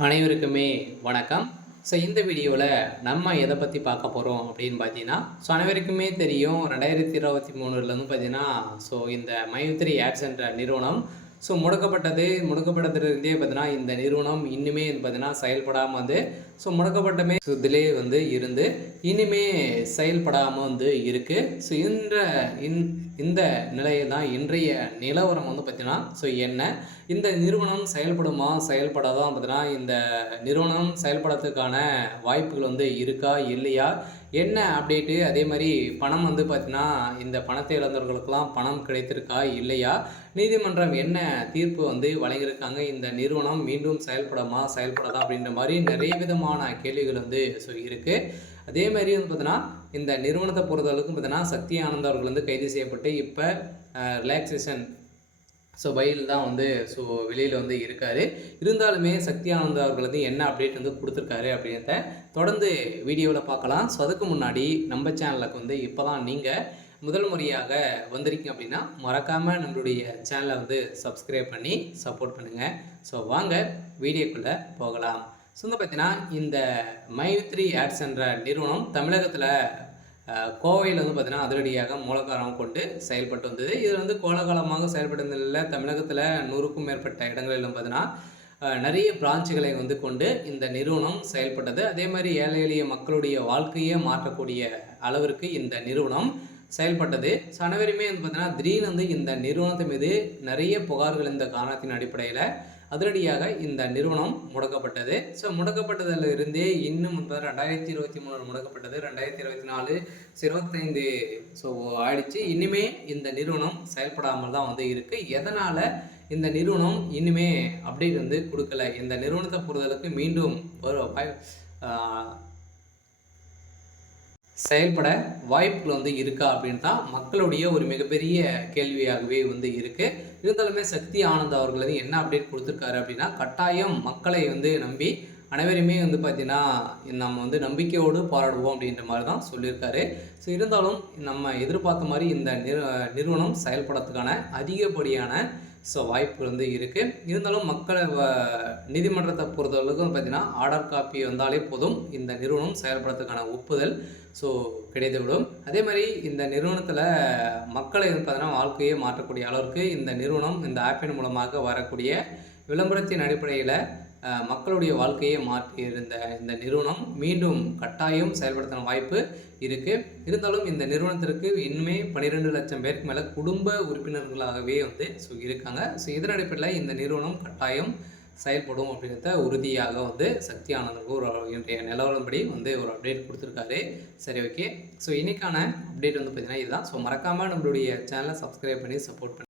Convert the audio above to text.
அனைவருக்குமே வணக்கம். இந்த வீடியோவில் நம்ம எதை பற்றி பார்க்க போகிறோம் அப்படின்னு பார்த்தீங்கன்னா, அனைவருக்குமே தெரியும் 2023லேருந்து பார்த்தீங்கன்னா, இந்த மைத்ரி ஆட்ஸ் என்ற நிறுவனம் முடக்கப்பட்டதுலேருந்தே பார்த்தீங்கன்னா, இந்த நிறுவனம் இன்னுமே பார்த்தீங்கன்னா செயல்படாமல் வந்து முடக்கப்பட்டமே இதிலே வந்து இருந்து இனிமே செயல்படாமல் வந்து இருக்குது. இந்த நிலையில் தான் இன்றைய நிலவரம் வந்து பார்த்தீங்கன்னா என்ன இந்த நிறுவனம் செயல்படுமா செயல்படாதான் பார்த்தீங்கன்னா இந்த நிறுவனம் செயல்படுறதுக்கான வாய்ப்புகள் வந்து இருக்கா இல்லையா, என்ன அப்டேட்டு, அதே மாதிரி பணம் வந்து பார்த்தீங்கன்னா இந்த பணத்தை இழந்தவர்களுக்கெல்லாம் பணம் கிடைத்திருக்கா இல்லையா, நீதிமன்றம் என்ன தீர்ப்பு வந்து வழங்கியிருக்காங்க, இந்த நிறுவனம் மீண்டும் செயல்படாதா அப்படின்ற மாதிரி நிறைய விதமான கேள்விகள் வந்து இருக்குது. அதே மாதிரி வந்து பார்த்தீங்கன்னா இந்த நிறுவனத்தை பொறுத்தளவுக்கு பார்த்தீங்கன்னா சக்தி ஆனந்த் அவர்கள் வந்து கைது செய்யப்பட்டு இப்போ ரிலாக்ஸேஷன் பையில் தான் வந்து வெளியில் வந்து இருக்கார். இருந்தாலுமே சக்தி ஆனந்த் அவர்கள் வந்து என்ன அப்டேட் வந்து கொடுத்துருக்காரு அப்படின்றத தொடர்ந்து வீடியோவில் பார்க்கலாம். அதுக்கு முன்னாடி நம்ம சேனலுக்கு வந்து இப்போ தான் நீங்கள் முதல் முறையாக வந்திருக்கீங்க அப்படின்னா மறக்காமல் நம்மளுடைய சேனலை வந்து சப்ஸ்கிரைப் பண்ணி சப்போர்ட் பண்ணுங்கள். வாங்க வீடியோக்குள்ளே போகலாம். பார்த்தீங்கன்னா இந்த மைத்ரி ஆட்ஸ் என்ற நிறுவனம் தமிழகத்தில் கோவையில் வந்து பார்த்தீங்கன்னா அதிரடியாக மூலக்காரம் கொண்டு செயல்பட்டு வந்தது. இது வந்து கோலகாலமாக செயல்பட்டதில் தமிழகத்தில் 100க்கும் மேற்பட்ட இடங்களிலும் பார்த்தீங்கன்னா நிறைய பிரான்ச்சுகளை வந்து கொண்டு இந்த நிறுவனம் செயல்பட்டது. அதே மாதிரி ஏழை எளிய மக்களுடைய வாழ்க்கையை மாற்றக்கூடிய அளவிற்கு இந்த நிறுவனம் செயல்பட்டது. அனைவருமே வந்து பார்த்தீங்கன்னா திடீர்னு வந்து இந்த நிறுவனத்தின் மீது நிறைய புகார்கள் இந்த காரணத்தின் அடிப்படையில் அதிரடியாக இந்த நிறுவனம் முடக்கப்பட்டது. முடக்கப்பட்டதில் இருந்தே இன்னும் 2023 முடக்கப்பட்டது, 2024 25 ஆயிடுச்சு. இனிமே இந்த நிறுவனம் செயல்படாமல் தான் வந்து இருக்குது. எதனால் இந்த நிறுவனம் இனிமே அப்டேட் வந்து கொடுக்கல, இந்த நிறுவனத்தை பொறுத்தளவுக்கு மீண்டும் செயல்பட வாய்ப்புகள் வந்து இருக்கா அப்படின்னு தான் மக்களுடைய ஒரு மிகப்பெரிய கேள்வியாகவே வந்து இருக்குது. இருந்தாலுமே சக்தி ஆனந்த் அவர்கள் வந்து என்ன அப்டேட் கொடுத்துருக்காரு அப்படின்னா, கட்டாயம் மக்களை வந்து நம்பி அனைவருமே வந்து பார்த்திங்கன்னா நம்ம வந்து நம்பிக்கையோடு போராடுவோம் அப்படின்ற மாதிரி தான் சொல்லியிருக்காரு. இருந்தாலும் நம்ம எதிர்பார்த்த மாதிரி இந்த நிறுவனம் செயல்படுறதுக்கான அதிகப்படியான வாய்ப்பு வந்து இருக்குது. இருந்தாலும் மக்களை நீதிமன்றத்தை பொறுத்தவரைக்கும் பார்த்திங்கன்னா ஆர்டர் காப்பி வந்தாலே போதும் இந்த நிறுவனம் செயல்படுறதுக்கான ஒப்புதல் கிடைத்துவிடும். அதே மாதிரி இந்த நிறுவனத்தில் மக்களை பார்த்தீங்கன்னா வாழ்க்கையை மாற்றக்கூடிய அளவிற்கு இந்த நிறுவனம் இந்த ஆப்பின் மூலமாக வரக்கூடிய விளம்பரத்தின் அடிப்படையில் மக்களுடைய வாழ்க்கையை மாற்றியிருந்த இந்த நிறுவனம் மீண்டும் கட்டாயம் செயல்படுத்தின வாய்ப்பு இருக்குது. இருந்தாலும் இந்த நிறுவனத்திற்கு இன்னுமே 12 லட்சம் பேருக்கு மேலே குடும்ப உறுப்பினர்களாகவே வந்து இருக்காங்க. இதன் அடிப்படையில் இந்த நிறுவனம் கட்டாயம் செயல்படும் அப்படின்றத உறுதியாக வந்து சக்தி ஆனந்துக்கு ஒரு இன்றைய நிலவரப்படி வந்து ஒரு அப்டேட் கொடுத்துருக்காரு. சரி, ஓகே. இன்றைக்கான அப்டேட் வந்து பார்த்திங்கன்னா இதுதான். மறக்காமல் நம்மளுடைய சேனலை சப்ஸ்கிரைப் பண்ணி சப்போர்ட் பண்ணி